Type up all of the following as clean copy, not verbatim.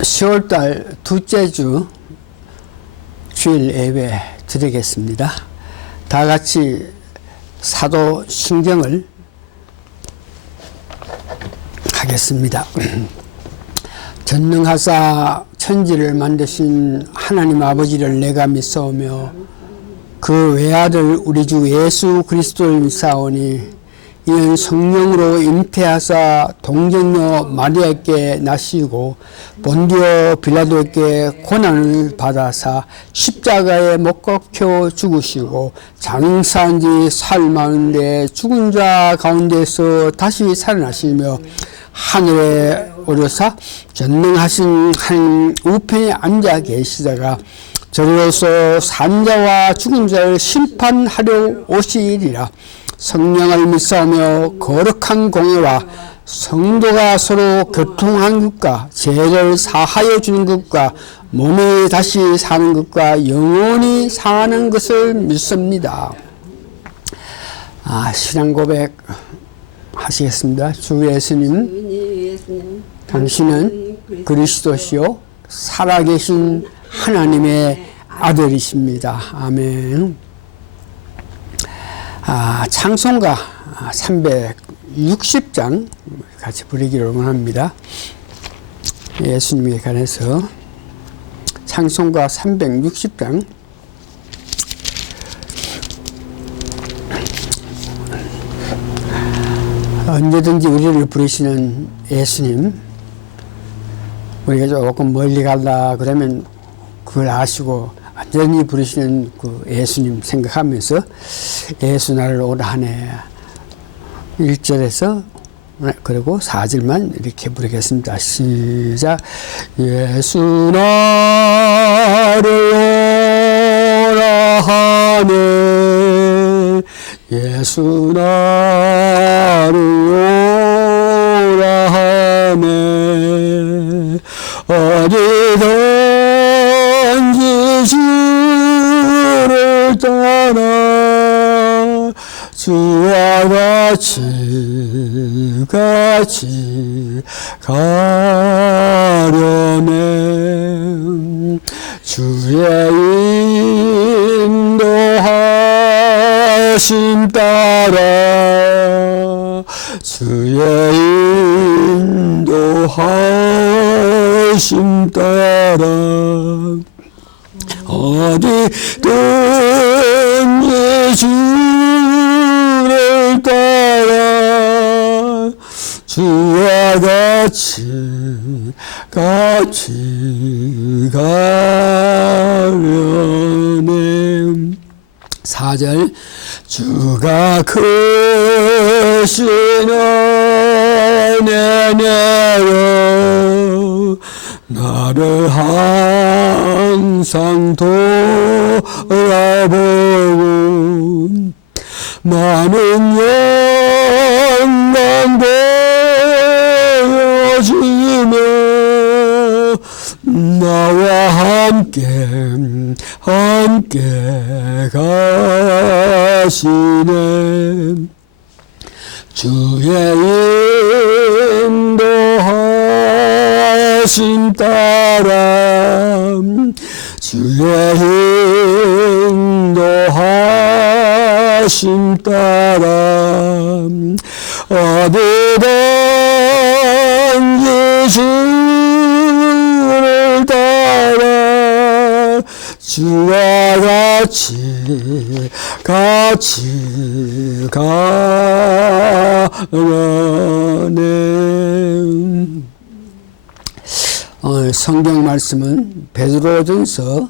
10월달 둘째 주 주일 예배 드리겠습니다. 다 같이 사도신경을 하겠습니다. 전능하사 천지를 만드신 하나님 아버지를 내가 믿사오며 그 외아들 우리 주 예수 그리스도를 믿사오니 이는 성령으로 잉태하사 동정녀 마리아에게 나시고 본디오 빌라도에게 고난을 받아사 십자가에 못 박혀 죽으시고 장사한 지 사흘 만에 죽은 자 가운데서 다시 살아나시며 하늘에 오르사 전능하신 하나님 우편에 앉아 계시다가 저리로서 산자와 죽은 자를 심판하려 오시리라. 성령을 믿사오며 거룩한 공예와 성도가 서로 교통하는 것과 죄를 사하여 주는 것과 몸이 다시 사는 것과 영원히 사는 것을 믿습니다. 신앙 고백 하시겠습니다. 주 예수님, 당신은 그리스도시요 살아계신 하나님의 아들이십니다. 아멘. 찬송가 360장 같이 부르기를 원합니다. 예수님에 관해서 찬송가 360장 언제든지 우리를 부르시는 예수님, 우리가 조금 멀리 가려 그러면 그걸 아시고 완전히 부르시는 그 예수님 생각하면서 예수 나를 오라 하네 1절에서 그리고 4절만 이렇게 부르겠습니다. 시작. 예수 나를 오라 하네 예수 나를 오라 하네 어디든지 주를 따라 주와 같이 가려네 주의 인도하심 따라 주의 인도하심 따라 어디든지 주를 따라 주와 같이 가려네 4절 주가 크신 은혜 내려 나를 항상 돌아보고 많은 영광 보여주며 나와 함께 가시네 주의 인도하심 따라 주의 인도하심 따라 어디든지 주를 따라 주와 같이 가려네. 오늘 성경 말씀은 베드로전서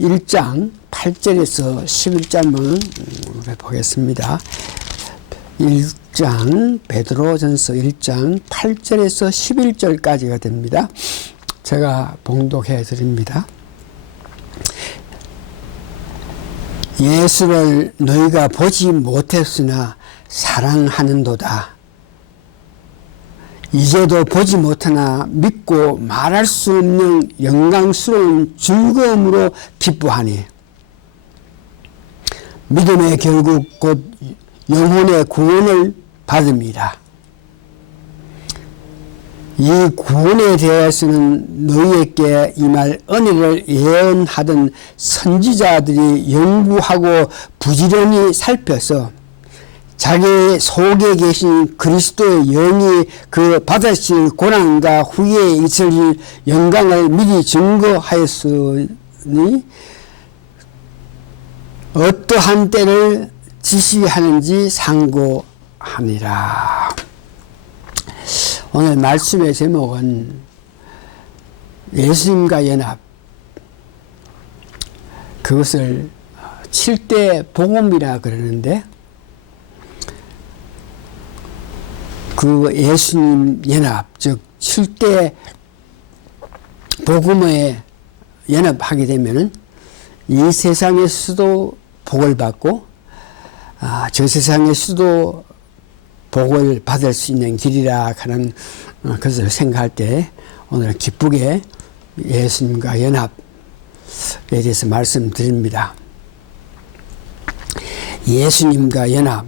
1장 8절에서 11절만 보겠습니다. 1장 베드로전서 1장 8절에서 11절까지가 됩니다. 제가 봉독해 드립니다. 예수를 너희가 보지 못했으나 사랑하는도다. 이제도 보지 못하나 믿고 말할 수 없는 영광스러운 즐거움으로 기뻐하니 믿음의 결국 곧 영혼의 구원을 받음이라. 이 구원에 대해서는 너희에게 임할 은혜를 예언하던 선지자들이 연구하고 부지런히 살펴서 자기 속에 계신 그리스도의 영이 그 받으실 고난과 후에 있을 영광을 미리 증거하였으니 어떠한 때를 지시하는지 상고하니라. 오늘 말씀의 제목은 예수님과 연합, 그것을 7대 복음이라 그러는데 그 예수님 연합, 즉 7대 복음에 연합하게 되면은 이 세상에서도 복을 받고 저 세상에서도 복을 받을 수 있는 길이라 하는 것을 생각할 때 오늘 기쁘게 예수님과 연합에 대해서 말씀드립니다. 예수님과 연합,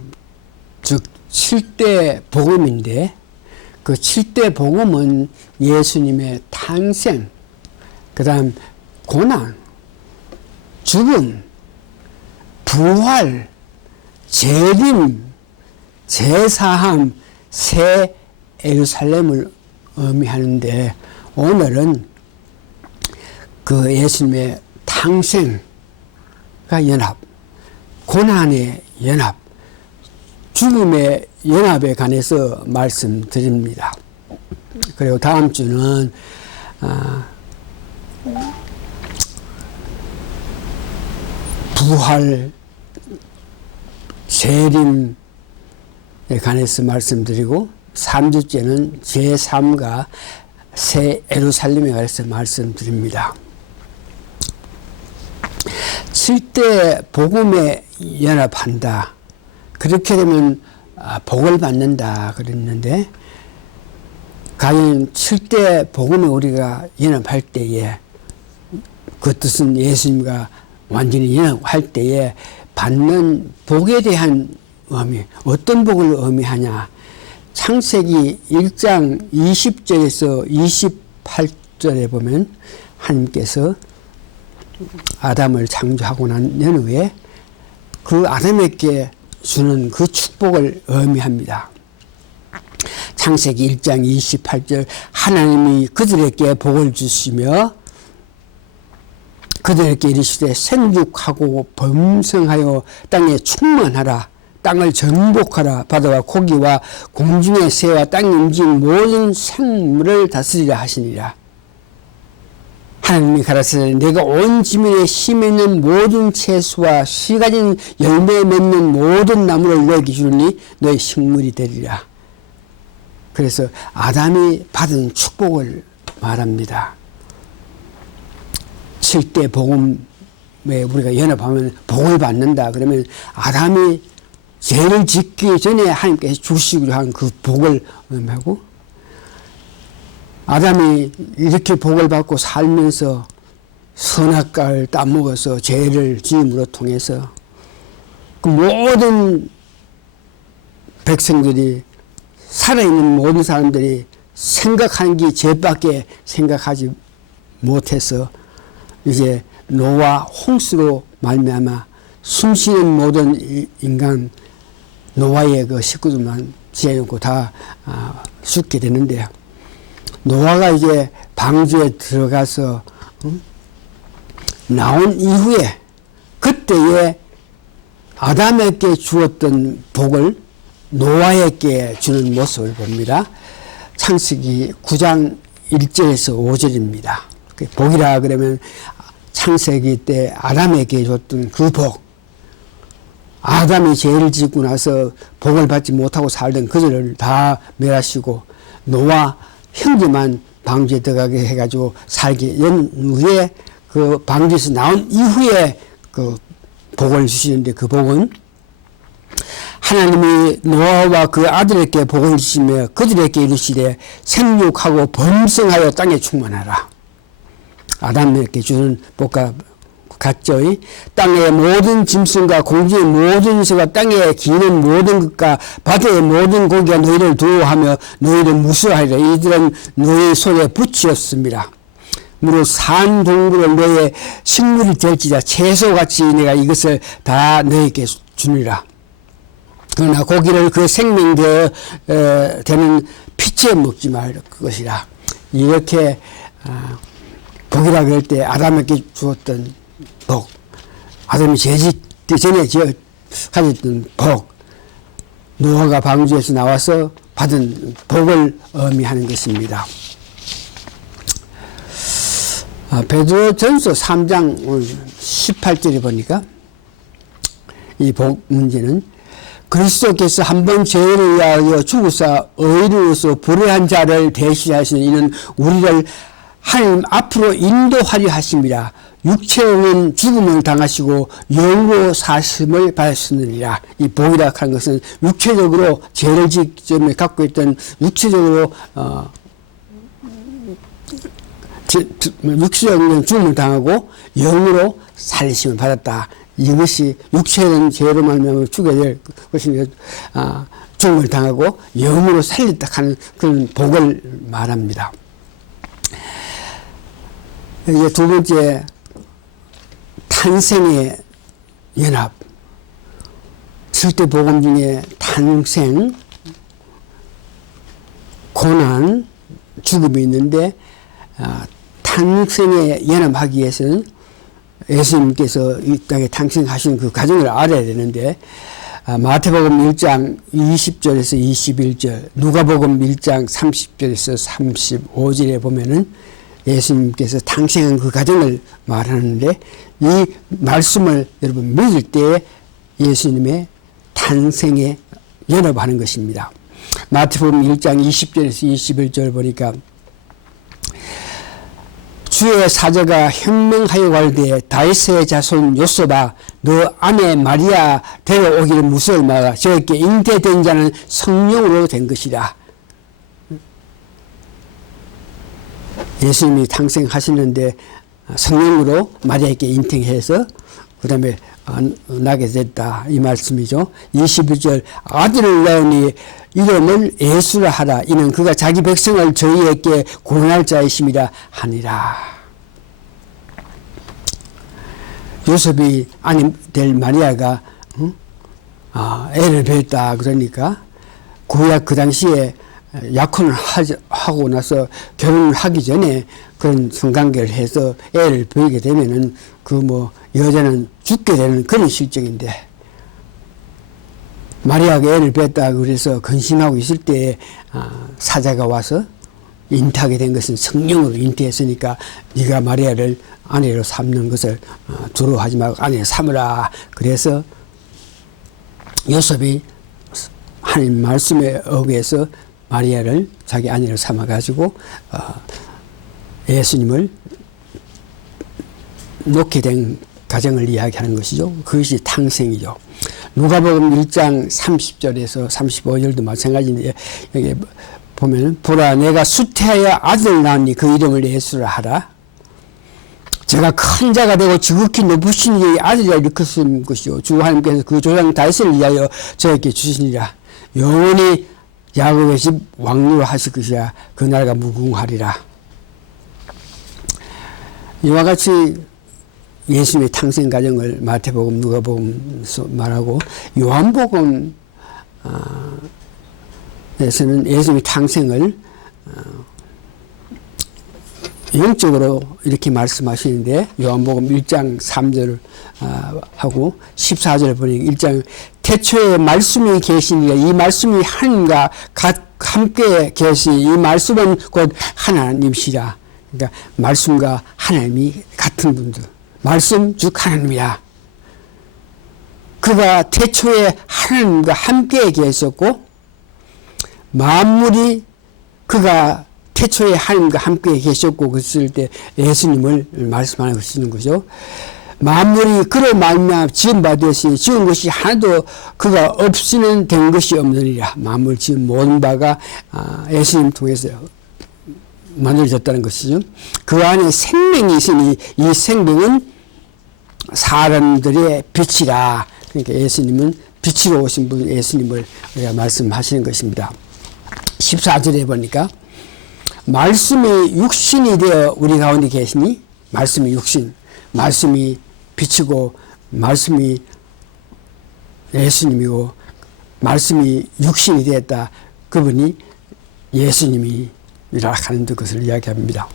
즉 7대 복음인데 그 7대 복음은 예수님의 탄생, 그 다음 고난, 죽음, 부활, 재림, 제사함, 새 예루살렘을 의미하는데 오늘은 그 예수님의 탄생과 연합, 고난의 연합, 죽음의 연합에 관해서 말씀드립니다. 그리고 다음 주는 부활, 재림에 관해서 말씀드리고 3주째는 제3과 새 예루살렘에 관해서 말씀드립니다. 7대 복음에 연합한다. 그렇게 되면 복을 받는다 그랬는데 과연 7대 복음에 우리가 연합할 때에 그 뜻은 예수님과 완전히 연합할 때에 받는 복에 대한 의미, 어떤 복을 의미하냐. 창세기 1장 20절에서 28절에 보면 하나님께서 아담을 창조하고 난 후에 그 아담에게 주는 그 축복을 의미합니다. 창세기 1장 28절 하나님이 그들에게 복을 주시며 그들에게 이르시되 생육하고 번성하여 땅에 충만하라. 땅을 정복하라. 바다와 고기와 공중의 새와 땅에 움직이는 모든 생물을 다스리라 하시니라. 하나님이 가라사대 내가 온 지면에 심에 있는 모든 채소와 씨 가진 열매 맺는 모든 나무를 너에게 주리니 너의 식물이 되리라. 그래서 아담이 받은 축복을 말합니다. 7대 복음에 우리가 연합하면 복을 받는다. 그러면 아담이 죄를 짓기 전에 하나님께서 주시기로 한 그 복을 의미하고 아담이 이렇게 복을 받고 살면서 선악과를 따먹어서 죄를 지음으로 통해서 그 모든 백성들이 살아있는 모든 사람들이 생각한 게 죄밖에 생각하지 못해서 이제 노아 홍수로 말미암아 숨쉬는 모든 인간 노아의 그 식구들만 지어놓고 다 죽게 되는데요. 노아가 이제 방주에 들어가서 나온 이후에 그때에 아담에게 주었던 복을 노아에게 주는 모습을 봅니다. 창세기 9장 1절에서 5절입니다. 복이라 그러면 창세기 때 아담에게 줬던 그 복, 아담이 죄를 짓고 나서 복을 받지 못하고 살던 그들을 다 멸하시고 노아 형제만 방주에 들어가게 해가지고 살게 연 후에 그 방주에서 나온 이후에 그 복을 주시는데 그 복은 하나님이 노아와 그 아들에게 복을 주시며 그들에게 이르시되 생육하고 번성하여 땅에 충만하라. 아담에게 주는 복과 같죠. 땅의 모든 짐승과 공중의 모든 새가 땅에 기는 모든 것과 바다의 모든 고기가 너희를 두려워하며 너희를 무서워하리라. 이들은 너희 손에 붙이었습니다. 무릇 산 동물을 너의 식물이 될지라 채소같이 내가 이것을 다 너희에게 주니라. 그러나 고기를 그 생명되어 되는 피채 먹지 말 것이라. 이렇게 복이라 그럴 때 아담에게 주었던 복, 아담이 죄짓기 전에 가졌던 복, 노아가 방주에서 나와서 받은 복을 의미하는 것입니다. 베드로전서 3장 18절에 보니까 이 복 문제는 그리스도께서 한번 죄를 위하여 죽으사 의로서 불의한 자를 대신하시는 이는 우리를 하나님 앞으로 인도하려 하심이라. 육체로는 죽음을 당하시고 영으로 사심을 받으시느니라. 이 복이라 하는 것은 육체적으로 죄를 지기 갖고 있던 육체적으로 육체적으로 죽음을 당하고 영으로 살리심을 받았다. 이것이 육체는 죄로 말미암아 죽게 될 것이니 죽음을 당하고 영으로 살렸다 하는 그런 복을 말합니다. 이제 두 번째, 탄생의 연합. 절대 복음 중에 탄생, 고난, 죽음이 있는데 탄생에 연합하기 위해서는 예수님께서 이 땅에 탄생하신 그 과정을 알아야 되는데 마태복음 1장 20절에서 21절, 누가복음 1장 30절에서 35절에 보면은 예수님께서 탄생한 그 과정을 말하는데 이 말씀을 여러분 믿을 때 예수님의 탄생에 연합하는 것입니다. 마태복음 1장 20절에서 21절 보니까 주의 사자가 현명하여 갈되 다윗의 자손 요셉아 너 아내 마리아 데려오기를 무서울마다 저에게 잉태된 자는 성령으로 된 것이라. 예수님이 탄생하시는데 성령으로 마리아에게 잉태해서 그 다음에 나게 됐다 이 말씀이죠. 21절 아들을 낳으니 이름을 예수라 하라. 이는 그가 자기 백성을 저희에게 구원할 자이심이라 하니라. 요셉이 아니 될 마리아가 애를 뱄다 그러니까 구약 그 당시에 약혼을 하고 나서 결혼을 하기 전에 그런 성관계를 해서 애를 베게 되면은 여자는 죽게 되는 그런 실정인데 마리아가 애를 뱄다 그래서 근심하고 있을 때 사자가 와서 잉태하게 된 것은 성령으로 잉태했으니까 네가 마리아를 아내로 삼는 것을 두려워하지 말고 아내로 삼으라. 그래서 요셉이 하나님 말씀에 의해서 마리아를 자기 아내로 삼아가지고 예수님을 놓게 된 가정을 이야기하는 것이죠. 그것이 탄생이죠. 누가복음 1장 30절에서 35절도 마찬가지인데 여기 보면 보라 내가 수태하여 아들을 낳으니 그 이름을 예수라 하라. 제가 큰 자가 되고 지극히 높으신 이의 아들이라 일컫은 것이요 주 하나님께서 그 조상 다윗을 위하여 저에게 주시니라. 영원히 야곱의 집 왕으로 하실 것이라. 그 나라가 무궁하리라. 이와 같이 예수님의 탄생 과정을 마태복음, 누가복음에서 말하고 요한복음에서는 예수님의 탄생을 영적으로 이렇게 말씀하시는데 요한복음 1장 3절 하고 14절 보니 1장 태초에 말씀이 계시니라. 이 말씀이 하나님과 함께 계시니 이 말씀은 곧 하나님이시라. 그러니까 말씀과 하나님이 같은 분들. 말씀 즉 하나님이야. 그가 태초에 하나님과 함께 계셨고 만물이 그가 태초에 하나님과 함께 계셨고 그랬을 때 예수님을 말씀하는 것이는 거죠. 만물이 그로 말미암아 지은 바 되었으니 지은 것이 하나도 그가 없이는 된 것이 없느니라. 만물 지은 모든 바가 예수님 통해서 만들어졌다는 것이죠. 그 안에 생명이 있으니 이 생명은 사람들의 빛이라. 그러니까 예수님은 빛으로 오신 분 예수님을 우리가 말씀하시는 것입니다. 14절에 보니까 말씀이 육신이 되어 우리 가운데 계시니, 말씀이 육신, 말씀이 빛이고 말씀이 예수님이고 말씀이 육신이 되었다. 그분이 예수님이라 하는 것을 이야기합니다.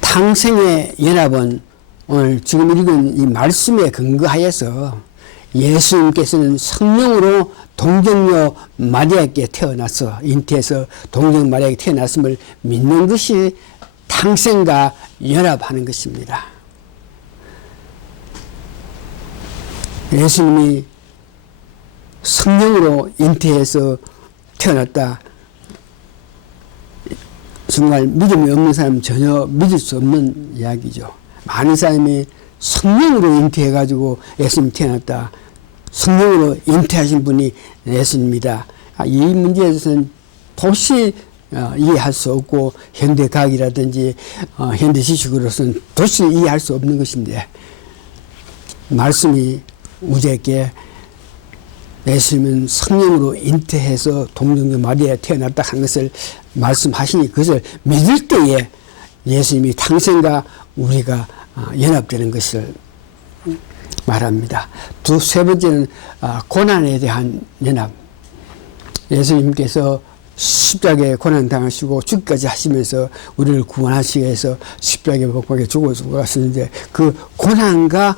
탕생의 연합은 오늘 지금 읽은 이 말씀에 근거하여서 예수님께서는 성령으로 동정녀 마리아에게 태어나서 잉태해서 동정 마리아에게 태어났음을 믿는 것이 탕생과 연합하는 것입니다. 예수님이 성령으로 잉태해서 태어났다. 정말 믿음이 없는 사람은 전혀 믿을 수 없는 이야기죠. 많은 사람이 성령으로 잉태해가지고 예수님 태어났다. 성령으로 잉태하신 분이 예수님이다. 이 문제에 대해서는 도저히 이해할 수 없고 현대과학이라든지 현대 지식으로서는 도저히 이해할 수 없는 것인데, 말씀이 우리에게 예수님은 성령으로 잉태해서 동정녀 마리아에 태어났다 하는 것을 말씀하시니 그것을 믿을 때에 예수님이 탕생과 우리가 연합되는 것을 말합니다. 세 번째는 고난에 대한 연합. 예수님께서 십자가에 고난 당하시고 죽기까지 하시면서 우리를 구원하시기 위해서 십자가에 못 박혀 죽어가시는데 그 고난과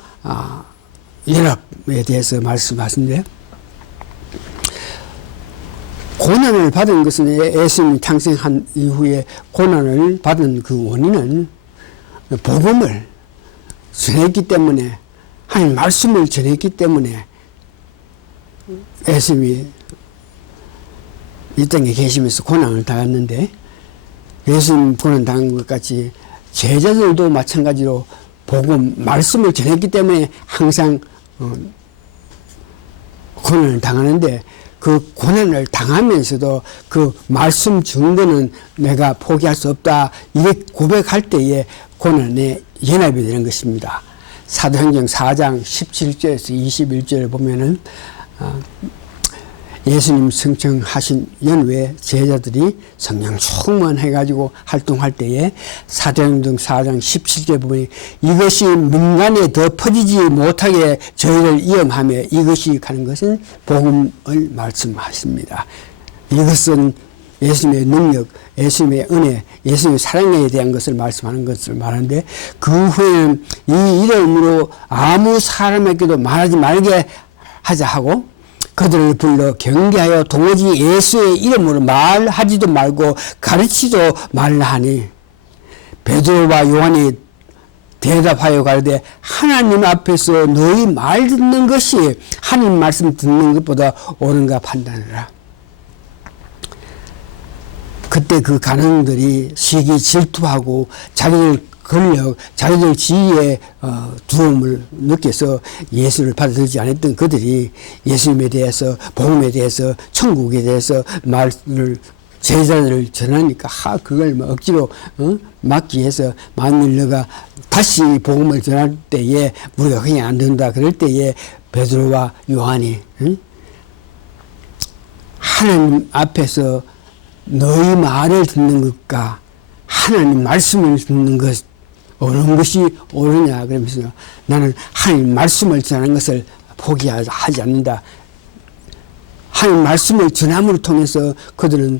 연합에 대해서 말씀하시는데, 고난을 받은 것은 예수님이 탄생한 이후에 고난을 받은 그 원인은 복음을 전했기 때문에, 하나님 말씀을 전했기 때문에 예수님이 이 땅에 계시면서 고난을 당했는데, 예수님 고난 당한 것 같이 제자들도 마찬가지로 복음 말씀을 전했기 때문에 항상 고난을 당하는데, 그 고난을 당하면서도 그 말씀 증거는 내가 포기할 수 없다, 이렇게 고백할 때에 고난에 연합이 되는 것입니다. 사도행전 4장 17절에서 21절을 보면은 예수님 성청하신 연후에 제자들이 성령 충만해가지고 활동할 때에 사도행전 4장 17절에 보면 이것이 민간에 더 퍼지지 못하게 저희를 위험하며 이것이 가는 것은 복음을 말씀하십니다. 이것은 예수님의 능력, 예수님의 은혜, 예수님의 사랑에 대한 것을 말씀하는 것을 말하는데, 그 후에는 이 이름으로 아무 사람에게도 말하지 말게 하자 하고 그들을 불러 경계하여 도무지 예수의 이름으로 말하지도 말고 가르치지도 말라 하니, 베드로와 요한이 대답하여 가로되 하나님 앞에서 너희 말 듣는 것이 하나님 말씀 듣는 것보다 옳은가 판단하라. 그때 그 간흥들이 시기 질투하고 자기들 권력, 자기들 지위의 두려움을 느껴서 예수를 받아들이지 않았던 그들이 예수님에 대해서, 복음에 대해서, 천국에 대해서 말을 제자들을 전하니까 그걸 억지로 막기 위해서, 만일 너가 다시 복음을 전할 때에 우리가 그냥 안 된다 그럴 때에 베드로와 요한이 하나님 앞에서 너희 말을 듣는 것과 하나님 말씀을 듣는 것 어느 것이 옳으냐 그러면서 나는 하나님 말씀을 전하는 것을 포기하지 않는다. 하나님 말씀을 전함으로 통해서 그들은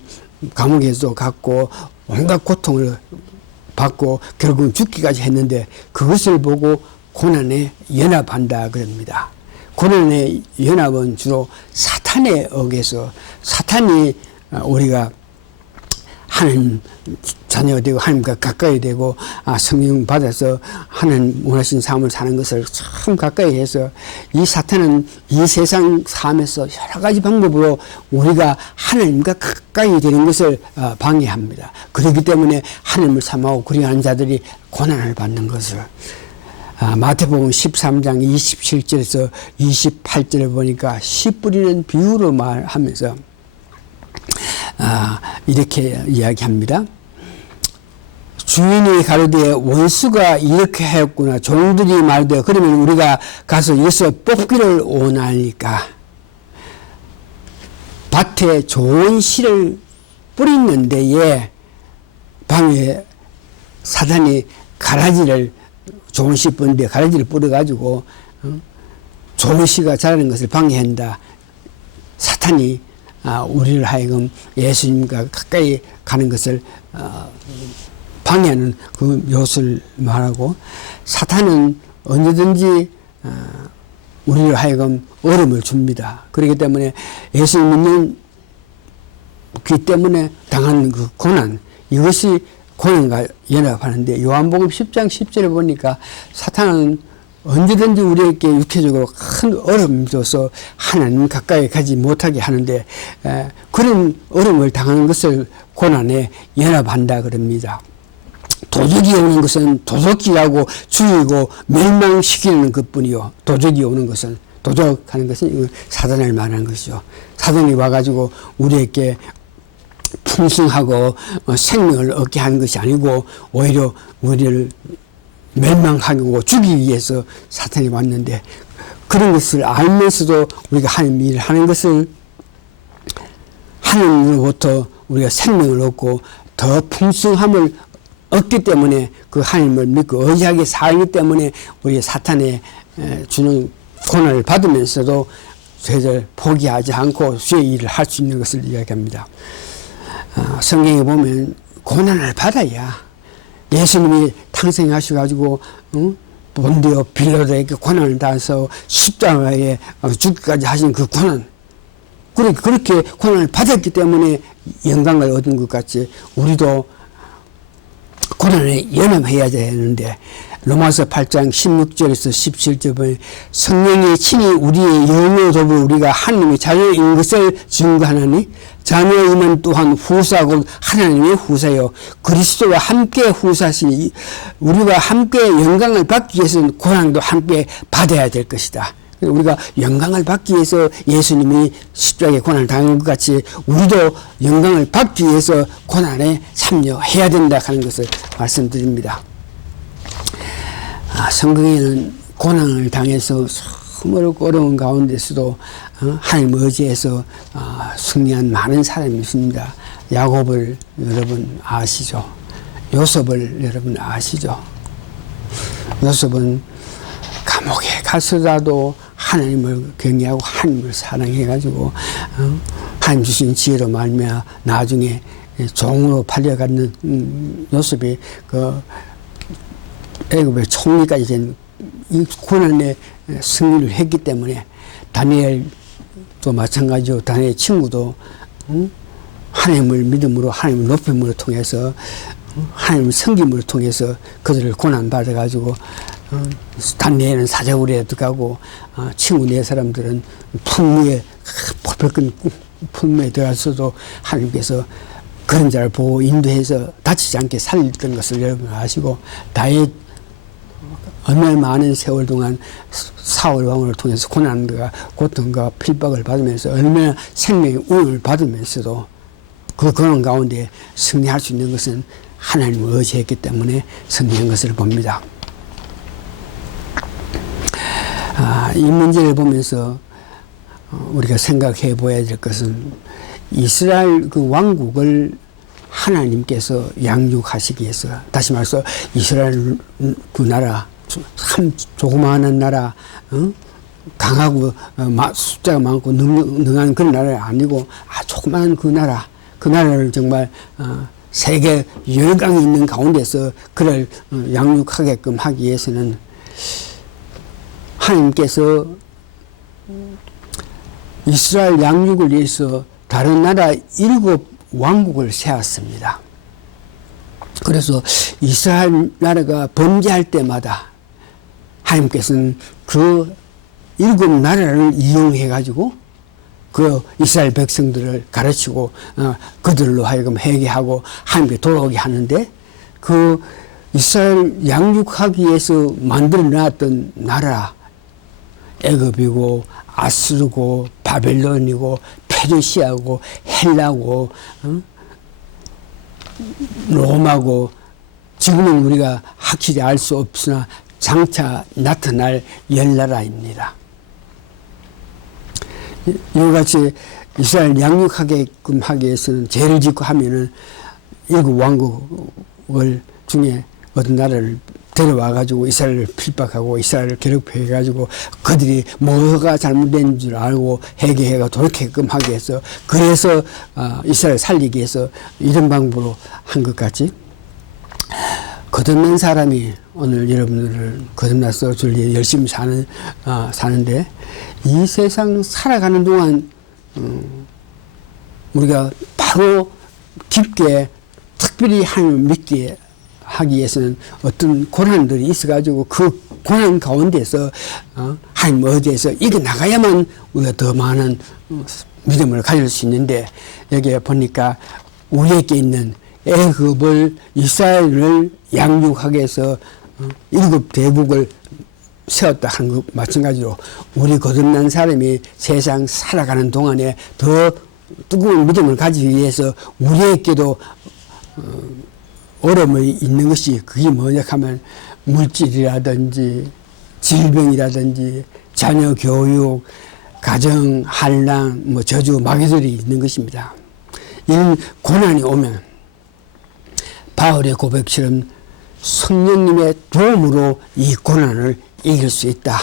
감옥에도 갔고 온갖 고통을 받고 결국은 죽기까지 했는데, 그것을 보고 고난에 연합한다 그럽니다. 고난의 연합은 주로 사탄에 의해서, 사탄이 우리가 하나님 자녀가 되고 하나님과 가까이 되고 성령 받아서 하나님 원하신 삶을 사는 것을 참 가까이 해서, 이 사탄은 이 세상 삶에서 여러 가지 방법으로 우리가 하나님과 가까이 되는 것을 방해합니다. 그렇기 때문에 하나님을 삼하고 그리하는 자들이 고난을 받는 것을, 마태복음 13장 27절에서 28절을 보니까 씨 뿌리는 비유로 말하면서 이렇게 이야기합니다. 주인이 가로되 원수가 이렇게 하였구나. 종들이 말되 그러면 우리가 가서 여기서 뽑기를 원하니까. 밭에 좋은 씨를 뿌리는 데에 밤에 사단이 가라지를 좋은 씨 뿌리는데 가라지를 뿌려가지고 좋은 씨가 자라는 것을 방해한다. 사탄이 우리를 하여금 예수님과 가까이 가는 것을 방해하는 그 요소를 말하고, 사탄은 언제든지 우리를 하여금 어려움을 줍니다. 그렇기 때문에 예수님 믿는 그 때문에 당하는 그 고난, 이것이 고난과 연합하는데, 요한복음 10장 10절에 보니까 사탄은 언제든지 우리에게 육체적으로 큰 어려움을 줘서 하나님 가까이 가지 못하게 하는데, 그런 어려움을 당하는 것을 고난에 연합한다 그럽니다. 도적이 오는 것은 도적질하고 죽이고 멸망시키는 것뿐이요. 도적이 오는 것은, 도적하는 것은 사단을 말하는 것이죠. 사단이 와가지고 우리에게 풍성하고 생명을 얻게 하는 것이 아니고 오히려 우리를 멸망하고 죽이기 위해서 사탄이 왔는데, 그런 것을 알면서도 우리가 하나님 일을 하는 것을, 하나님으로부터 우리가 생명을 얻고 더 풍성함을 얻기 때문에, 그 하나님을 믿고 의지하게 살기 때문에 우리 사탄에 주는 고난을 받으면서도 저희들 포기하지 않고 주의 일을 할 수 있는 것을 이야기합니다. 성경에 보면 고난을 받아야, 예수님이 탄생하셔가지고 본디오 빌라도에게 고난을 당해서 십자가에 죽기까지 하신 그 고난, 그렇게 고난을 받았기 때문에 영광을 얻은 것 같이 우리도 고난에 연합해야 되는데, 로마서 8장 16절에서 17절 보면 성령이 친히 우리의 영으로 더불어 우리가 하나님의 자녀인 것을 증거하나니, 자녀이면 또한 후사 곧 하나님의 후사요 그리스도와 함께 후사시니, 우리가 함께 영광을 받기 위해서는 고난도 함께 받아야 될 것이다. 우리가 영광을 받기 위해서 예수님이 십자가에 고난을 당한 것 같이 우리도 영광을 받기 위해서 고난에 참여해야 된다 하는 것을 말씀드립니다. 성경에는 고난을 당해서 수모르고 어려운 가운데서도 하나님 의지해서 승리한 많은 사람이 있습니다. 야곱을 여러분 아시죠? 요셉을 여러분 아시죠? 요셉은 감옥에 가서라도 하나님을 경외하고 하나님을 사랑해가지고 하나님 주신 지혜로 말미암아 나중에 종으로 팔려가는 요셉이 그 애굽의 총리까지 된 이 고난의 승리를 했기 때문에, 다니엘도 마찬가지로 다니엘 친구도 하나님을 믿음으로, 하나님을 높임으로 통해서, 하나님을 섬김으로 통해서 그들을 고난 받아가지고 다니엘은 사자굴에 들어가고 친구 네 사람들은 풍무에 벌끈 풍무에 들어가서도 하나님께서 그런 자를 보고 인도해서 다치지 않게 살렸던 것을 여러분 아시고, 다윗 얼마나 많은 세월 동안 사울 왕을 통해서 고난과 고통과 핍박을 받으면서 얼마나 생명의 운을 받으면서도 그 고난 가운데 승리할 수 있는 것은 하나님을 의지했기 때문에 승리한 것을 봅니다. 이 문제를 보면서 우리가 생각해 보아야 될 것은, 이스라엘 그 왕국을 하나님께서 양육하시기 위해서, 다시 말해서 이스라엘 그 나라, 참 조그마한 나라, 강하고 숫자가 많고 능한 그런 나라가 아니고 조그마한 그 나라를 정말 세계 열강이 있는 가운데서 그를 양육하게끔 하기 위해서는 하나님께서 이스라엘 양육을 위해서 다른 나라 7 왕국을 세웠습니다. 그래서 이스라엘 나라가 범죄할 때마다 하나님께서는 그 7 나라를 이용해 가지고 그 이스라엘 백성들을 가르치고 그들로 하여금 회개하고 하나님께 돌아오게 하는데, 그 이스라엘 양육하기 위해서 만들어 놨던 나라, 애굽이고 아수르고 바벨론이고 페르시아고 헬라고 로마고 지금은 우리가 확실히 알 수 없으나 장차 나타날 열나라입니다. 이와 같이 이스라엘 양육하게끔 하기 위해서는 죄를 짓고 하면은 일곱 왕국을 중에 어떤 나라를 데려와가지고 이스라엘을 필박하고 이스라엘을 괴롭혀가지고 그들이 뭐가 잘못된 줄 알고 회개해가 돌이키게끔 하기 위해서 그래서 이스라엘 살리기 위해서 이런 방법으로 한 것 같이 거듭난 사람이 오늘 여러분들을 거듭나서 주를 위해 열심히 사는데 이 세상 살아가는 동안 우리가 바로 깊게 특별히 하나님을 믿게 하기 위해서는 어떤 고난들이 있어가지고 그 고난 가운데서 하나님 어디에서 이겨나가야만 우리가 더 많은 믿음을 가질 수 있는데 여기에 보니까 우리에게 있는 애굽을 이스라엘을 양육하기 위해서 일곱 대국을 세웠다 하는 것 마찬가지로 우리 거듭난 사람이 세상 살아가는 동안에 더 뜨거운 믿음을 가지기 위해서 우리에게도 어려움이 있는 것이 그게 뭐냐 하면 물질이라든지 질병이라든지 자녀 교육, 가정 한란, 뭐 저주, 마귀들이 있는 것입니다. 이런 고난이 오면 바울의 고백처럼 성령님의 도움으로 이 고난을 이길 수 있다.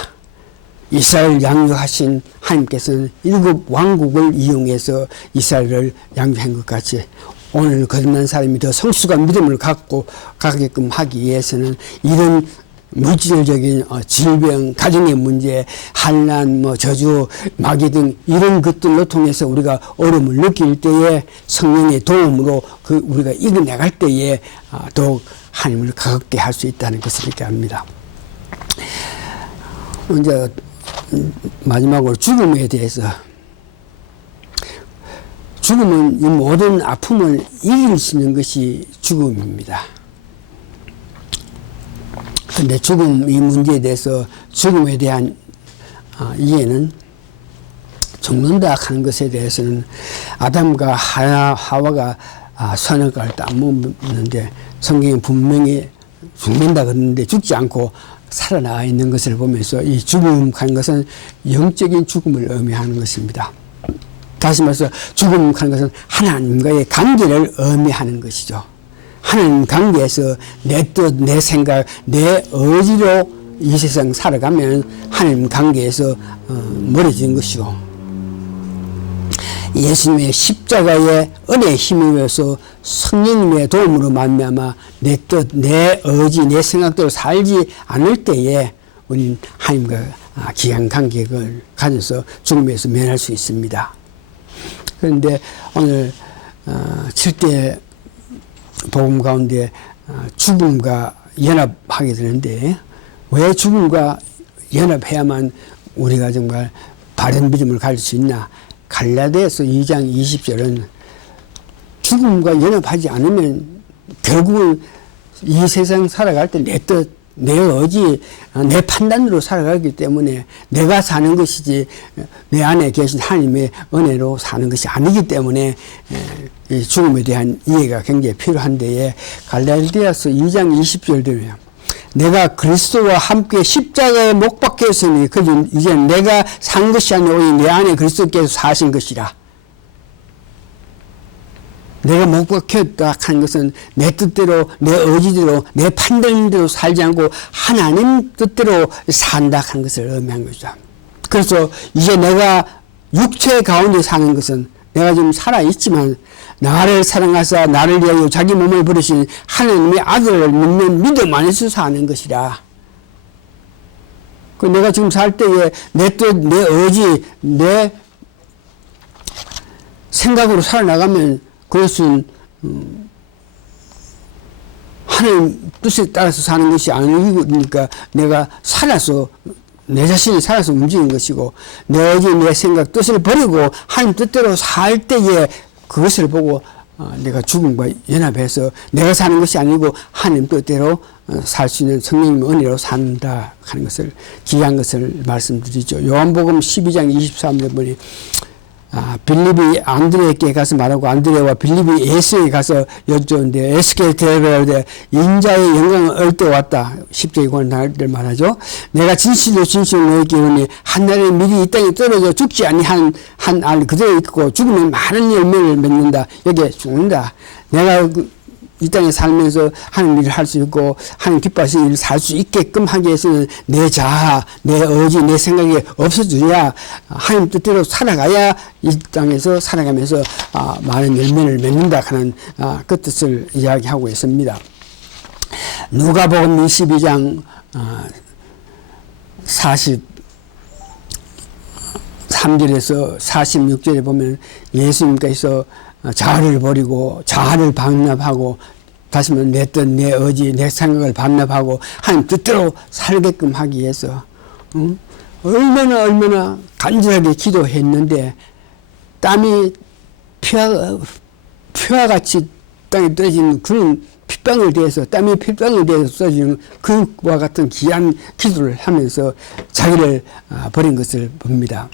이스라엘 양육하신 하나님께서는 일곱 왕국을 이용해서 이스라엘을 양육한 것 같이 오늘 거듭난 사람이 더 성숙한 믿음을 갖고 가게끔 하기 위해서는 이런 물질적인 질병, 가정의 문제, 환난, 뭐 저주, 마귀 등 이런 것들로 통해서 우리가 어려움을 느낄 때에 성령의 도움으로 우리가 이겨나갈 때에 더욱 하나님을 가깝게 할 수 있다는 것을 얘기합니다. 이제 마지막으로 죽음에 대해서 죽음은 이 모든 아픔을 이길 수 있는 것이 죽음입니다. 그런데 죽음 이 문제에 대해서 죽음에 대한 이해는 죽는다 하는 것에 대해서는 아담과 하와가 선악과를 안 먹는데 성경에 분명히 죽는다 그러는데 죽지 않고 살아나와 있는 것을 보면서 이 죽음 하는 것은 영적인 죽음을 의미하는 것입니다. 다시 말해서 죽음 하는 것은 하나님과의 관계를 의미하는 것이죠. 하나님 관계에서 내 뜻, 내 생각, 내 의지로 이 세상 살아가면 하나님 관계에서 멀어지는 것이고 예수님의 십자가의 은혜에 힘입어서 성령님의 도움으로 말미암아 내 뜻, 내 의지, 내 생각대로 살지 않을 때에 우리는 하나님과 귀한 관계를 가져서 죽음에서 면할 수 있습니다. 그런데 오늘 7대 복음 가운데 죽음과 연합하게 되는데 왜 죽음과 연합해야만 우리가 정말 바른 믿음을 가질 수 있나? 갈라디아서 2장 20절은 죽음과 연합하지 않으면 결국은 이 세상 살아갈 때 내 뜻, 내 의지, 내 판단으로 살아가기 때문에 내가 사는 것이지 내 안에 계신 하나님의 은혜로 사는 것이 아니기 때문에 이 죽음에 대한 이해가 굉장히 필요한데 갈라디아서 2장 20절 되면 내가 그리스도와 함께 십자가에 못 박혔으니 이제 내가 산 것이 아니오 내 안에 그리스도께서 사신 것이라. 내가 못 박혔다 하는 것은 내 뜻대로 내 의지대로 내 판단대로 살지 않고 하나님 뜻대로 산다 하는 것을 의미한 것이다. 그래서 이제 내가 육체 가운데 사는 것은 내가 지금 살아있지만 나를 사랑하사 나를 위하여 자기 몸을 버리신 하나님의 아들을 믿는 믿음 안에서 사는 것이라. 내가 지금 살 때에 내 뜻, 내 의지, 내 생각으로 살아나가면 그것은 하나님 뜻에 따라서 사는 것이 아니니까 내가 살아서 내 자신이 살아서 움직이는 것이고 내 의지, 내 생각, 뜻을 버리고 하나님 뜻대로 살 때에 그것을 보고 내가 죽음과 연합해서 내가 사는 것이 아니고 하나님 뜻대로 살 수 있는 성령님의 은혜로 산다 하는 것을 귀한 것을 말씀드리죠. 요한복음 12장 23절 보니 빌립이 안드레에게 가서 말하고 안드레와 빌립이 예수에게 가서 여쭈는데 예수께 대답하되 인자의 영광을 얻을 때 왔다. 십자가에 고난 당할 때 말하죠. 내가 진실로 너에게 이르노니 한날에 미리 이 땅에 떨어져 죽지 아니한 한 알 그대로 있고 죽으면 많은 열매를 맺는다. 여기에 죽는다. 내가 이 땅에 살면서 하는 일을 할 수 있고 하는 기뻐하시는 일을 살 수 있게끔 하기 위해서는 내 자아, 내 의지, 내 생각이 없어져야 하나님 뜻대로 살아가야 이 땅에서 살아가면서 많은 열매를 맺는다 하는 그 뜻을 이야기하고 있습니다. 누가복음 22장 43절에서 46절에 보면 예수님께서 자아를 버리고 자아를 반납하고 다시 말하면 내 뜻, 내 의지, 내 생각을 반납하고 하나님 뜻대로 살게끔 하기 위해서 얼마나 간절하게 기도했는데 땀이 피와 같이 땅에 떨어지는 그런 핏방울 대해서 땀이 핏방울 대해서 쏟아지는 그와 같은 귀한 기도를 하면서 자기를 버린 것을 봅니다.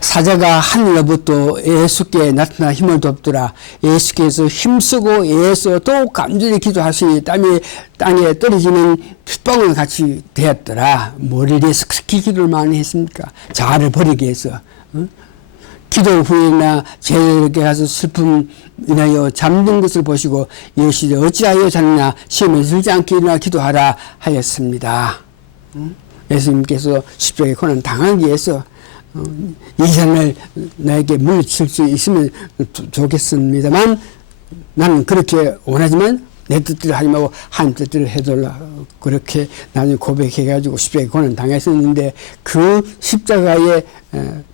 사자가 하늘로부터 예수께 나타나 힘을 돕더라. 예수께서 힘쓰고 예수 또 간절히 기도하시니 땀이 땅에 떨어지는 핏방울 같이 되었더라. 뭐를 위해서 그렇게 기도를 많이 했습니까? 자아를 버리기 위해서. 기도 후에나 제자에게 가서 슬픔 인하여 잠든 것을 보시고 이르시되 어찌하여 잤느냐 시험에 들지 않게 일어나 기도하라 하였습니다. 예수님께서 십자가에 고난 당하기 위해서 이 상을 나에게 물리칠 수 있으면 좋겠습니다만 나는 그렇게 원하지만 내 뜻대로 하지 말고 하나님 뜻대로 해달라 그렇게 나중에 고백해가지고 십자가에 고난 당했었는데 그 십자가의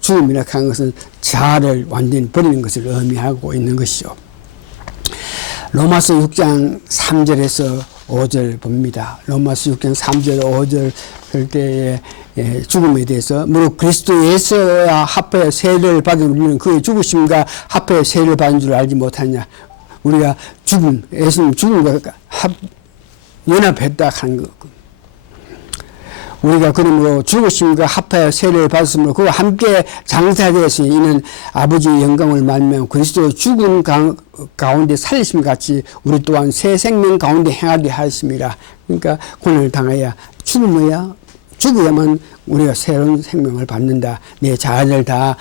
죽음이라 하는 것은 자아를 완전히 버리는 것을 의미하고 있는 것이죠. 로마서 6장 3절에서 5절 봅니다. 로마서 6장 3절 5절 그때의 죽음에 대해서 무릇 그리스도 예수와 합하여 세례를 받은 우리는 그의 죽으심과 합하여 세례를 받은 줄 알지 못하냐. 우리가 예수님 죽음과 연합했다 하는 것. 우리가 그러므로 죽으심과 합하여 세례를 받았으므로 그와 함께 장사되었으니 이는 아버지의 영광을 말미암아 그리스도 죽은 가운데 살리심 같이 우리 또한 새 생명 가운데 행하게 하였습니다. 그러니까 고난을 당하여 죽어야만 우리가 새로운 생명을 받는다. 내 자아를 다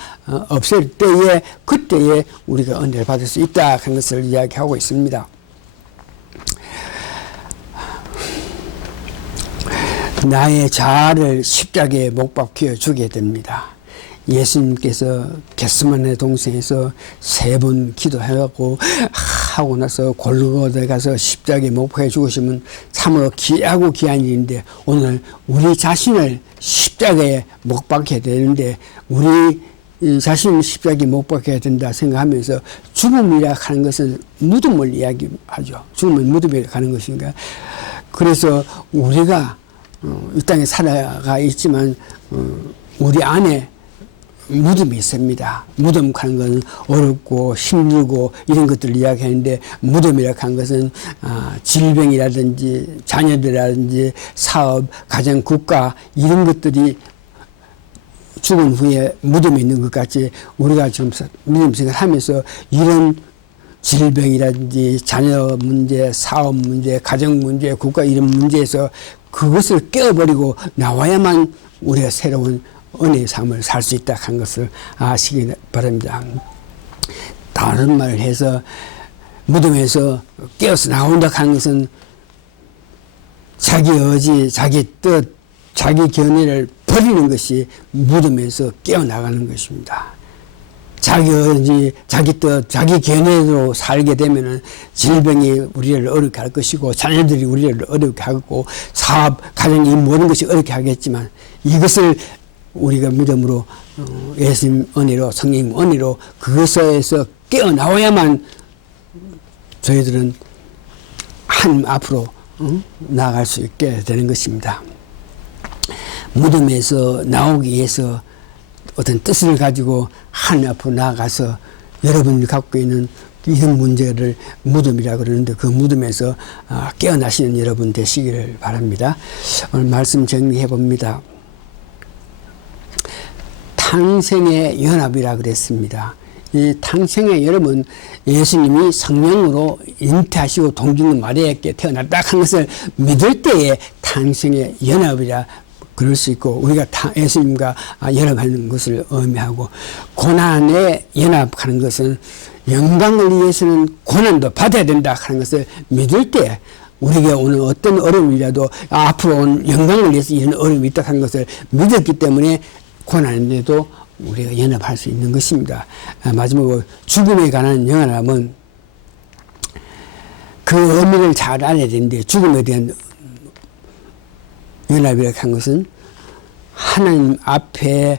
없앨 때에 그때에 우리가 은혜를 받을 수 있다 하는 것을 이야기하고 있습니다. 나의 자아를 십자가에 못 박혀 주게 됩니다. 예수님께서 겟세마네 동산에서 3번 기도해갖고 하고 나서 골고다에 가서 십자가에 못 박혀 죽으시면 참으로 귀하고 귀한 일인데 오늘 우리 자신을 십자가에 못 박혀야 되는데 우리 자신을 십자가에 못 박혀야 된다 생각하면서 죽음이라 하는 것은 무덤을 이야기하죠. 죽음은 무덤에 가는 것인가. 그래서 우리가 이 땅에 살아가 있지만 우리 안에 무덤이 있습니다. 무덤 가는 것은 어렵고 힘들고 이런 것들을 이야기하는데 무덤이라고 하는 것은 질병이라든지 자녀들이라든지 사업, 가정, 국가 이런 것들이 죽은 후에 무덤에 있는 것 같이 우리가 지금 믿음 생활을 하면서 이런 질병이라든지 자녀 문제, 사업 문제, 가정 문제, 국가 이런 문제에서 그것을 깨어버리고 나와야만 우리가 새로운 은혜의 삶을 살 수 있다 하는 것을 아시기 바랍니다. 다른 말을 해서 무덤에서 깨어서 나온다 하는 것은 자기 의지, 자기 뜻, 자기 견해를 버리는 것이 무덤에서 깨어나가는 것입니다. 자기 의지, 자기 뜻, 자기 견해로 살게 되면은 질병이 우리를 어렵게 할 것이고 자녀들이 우리를 어렵게 하고 사업, 가정 이 모든 것이 어렵게 하겠지만 이것을 우리가 믿음으로 예수님 은혜로 성령 은혜로 그것에서 깨어나와야만 저희들은 하나님 앞으로 나아갈 수 있게 되는 것입니다. 무덤에서 나오기 위해서 어떤 뜻을 가지고 하나님 앞으로 나아가서 여러분이 갖고 있는 이런 문제를 무덤이라고 그러는데 그 무덤에서 깨어나시는 여러분 되시기를 바랍니다. 오늘 말씀 정리해 봅니다. 탕생의 연합이라 그랬습니다. 이 탕생의 연합은 예수님이 성령으로 잉태하시고 동정녀 마리아에게 태어났다 한 것을 믿을 때에 탕생의 연합이라 그럴 수 있고, 우리가 예수님과 연합하는 것을 의미하고, 고난에 연합하는 것은 영광을 위해서는 고난도 받아야 된다 하는 것을 믿을 때, 우리에게 오는 어떤 어려움이라도 앞으로 온 영광을 위해서 이런 어려움이 있다 하는 것을 믿었기 때문에 고난인데도 우리가 연합할 수 있는 것입니다. 마지막으로 죽음에 관한 연합은 그 의미를 잘 알아야 되는데, 죽음에 대한 연합이라고 한 것은 하나님 앞에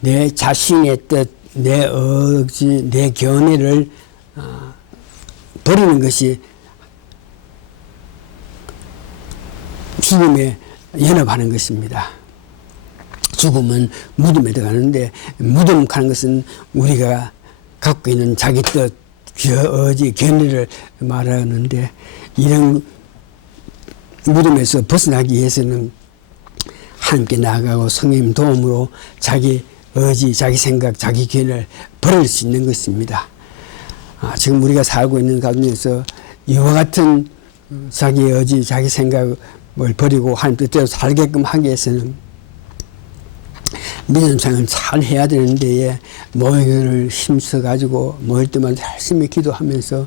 내 자신의 뜻, 내 의지, 내 견해를 버리는 것이 죽음에 연합하는 것입니다. 죽음은 무덤에 들어가는데, 무덤 가는 것은 우리가 갖고 있는 자기 뜻, 의지, 견해를 말하는데, 이런 무덤에서 벗어나기 위해서는 하나님께 나아가고 성령 도움으로 자기 의지, 자기 생각, 자기 견해를 버릴 수 있는 것입니다. 지금 우리가 살고 있는 가운데서 이와 같은 자기 의지, 자기 생각을 버리고 하나님 뜻대로 살게끔 하기 위해서는 믿음생활을 잘 해야 되는데, 모임을 힘써가지고 모일 때마다 열심히 기도하면서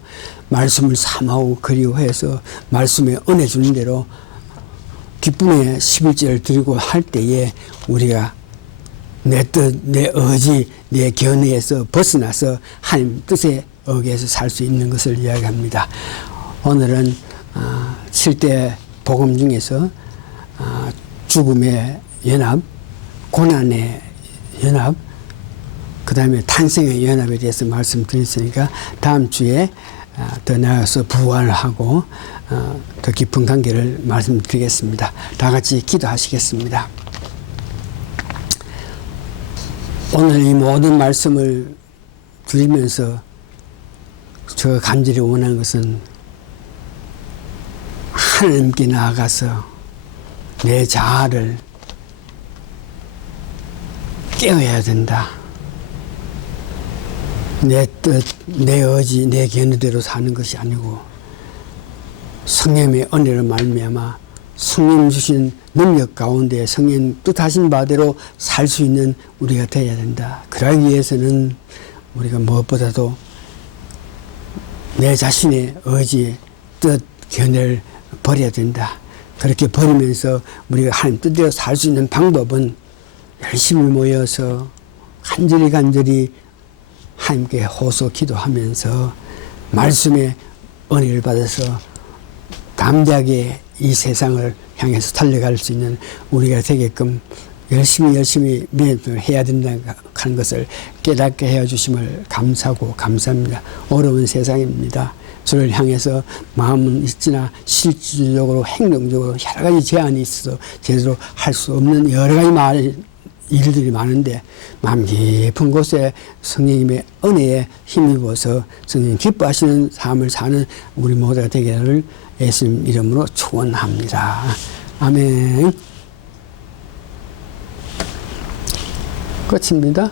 말씀을 사모하고 그리워해서 말씀에 은혜 주는 대로 기쁨의 11절을 드리고 할 때에 우리가 내 뜻, 내 의지, 내 견해에서 벗어나서 하나님 뜻에 의해서 살 수 있는 것을 이야기합니다. 오늘은 7대 복음 중에서 죽음의 연합, 고난의 연합, 그 다음에 탄생의 연합에 대해서 말씀드렸으니까 다음 주에 더 나아가서 부활하고 더 깊은 관계를 말씀드리겠습니다. 다 같이 기도하시겠습니다. 오늘 이 모든 말씀을 드리면서 제가 간절히 원하는 것은 하나님께 나아가서 내 자아를 깨어야 된다. 내 뜻, 내 의지, 내 견해대로 사는 것이 아니고 성령의 은혜를 말미암아 성령 주신 능력 가운데 성령 뜻하신 바대로 살 수 있는 우리가 되어야 된다. 그러기 위해서는 우리가 무엇보다도 내 자신의 의지, 뜻, 견해를 버려야 된다. 그렇게 버리면서 우리가 하나님 뜻대로 살 수 있는 방법은 열심히 모여서 간절히 하나님께 호소 기도하면서 말씀의 은혜를 받아서 담대하게 이 세상을 향해서 달려갈 수 있는 우리가 되게끔 열심히 믿음을 해야 된다는 것을 깨닫게 해주심을 감사하고 감사합니다. 어려운 세상입니다. 주를 향해서 마음은 있으나 실질적으로 행동적으로 여러 가지 제한이 있어서 제대로 할 수 없는 여러 가지 일들이 많은데, 마음 깊은 곳에 성령님의 은혜에 힘입어서 성령 기뻐하시는 삶을 사는 우리 모두가 되기를 예수님 이름으로 축원합니다. 아멘. 끝입니다.